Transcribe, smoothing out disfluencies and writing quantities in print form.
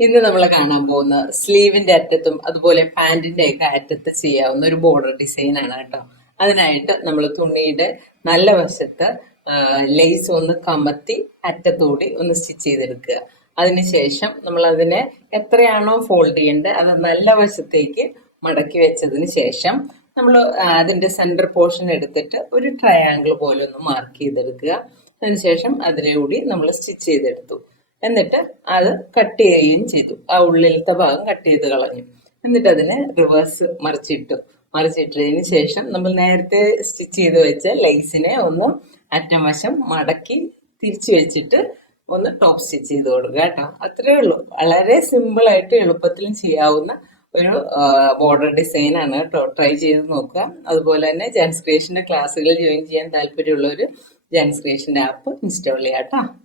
ഇന്ന് നമ്മൾ കാണാൻ പോകുന്ന സ്ലീവിന്റെ അറ്റത്തും അതുപോലെ പാന്റിന്റെ ഒക്കെ അറ്റത്ത് ചെയ്യാവുന്ന ഒരു ബോർഡർ ഡിസൈൻ ആണ് കേട്ടോ. അതിനായിട്ട് നമ്മൾ തുണിയുടെ നല്ല വശത്ത് ലേസ് ഒന്ന് കമത്തി അറ്റത്തൂടി ഒന്ന് സ്റ്റിച്ച് ചെയ്തെടുക്കുക. അതിനുശേഷം നമ്മൾ അതിനെ എത്രയാണോ ഫോൾഡ് ചെയ്യേണ്ടത് അത് നല്ല വശത്തേക്ക് മടക്കി വെച്ചതിന് ശേഷം നമ്മൾ അതിന്റെ സെന്റർ പോർഷൻ എടുത്തിട്ട് ഒരു ട്രയാങ്കിൾ പോലെ ഒന്ന് മാർക്ക് ചെയ്തെടുക്കുക. അതിനുശേഷം അതിനെ കൂടി നമ്മൾ സ്റ്റിച്ച് ചെയ്തെടുത്തു. എന്നിട്ട് അത് കട്ട് ചെയ്യുകയും ചെയ്തു. ആ ഉള്ളിലത്തെ ഭാഗം കട്ട് ചെയ്ത് കളഞ്ഞു. എന്നിട്ട് അതിനെ റിവേഴ്സ് മറിച്ചിട്ടതിന് ശേഷം നമ്മൾ നേരത്തെ സ്റ്റിച്ച് ചെയ്ത് വെച്ച ലൈസിനെ ഒന്ന് അറ്റം വശം മടക്കി തിരിച്ചു വെച്ചിട്ട് ഒന്ന് ടോപ്പ് സ്റ്റിച്ച് ചെയ്ത് കൊടുക്കുക കേട്ടോ. അത്രേ ഉള്ളൂ. വളരെ സിമ്പിൾ ആയിട്ട് എളുപ്പത്തിലും ചെയ്യാവുന്ന ഒരു ബോർഡർ ഡിസൈൻ ആണ് കേട്ടോ. ട്രൈ ചെയ്ത് നോക്കുക. അതുപോലെ തന്നെ ജാൻസ് ക്രിയേഷന്റെ ക്ലാസ്സുകൾ ജോയിൻ ചെയ്യാൻ താല്പര്യമുള്ളവർ ജാൻസ് ക്രിയേഷന്റെ ആപ്പ് ഇൻസ്റ്റാൾ ചെയ്യാം കേട്ടോ.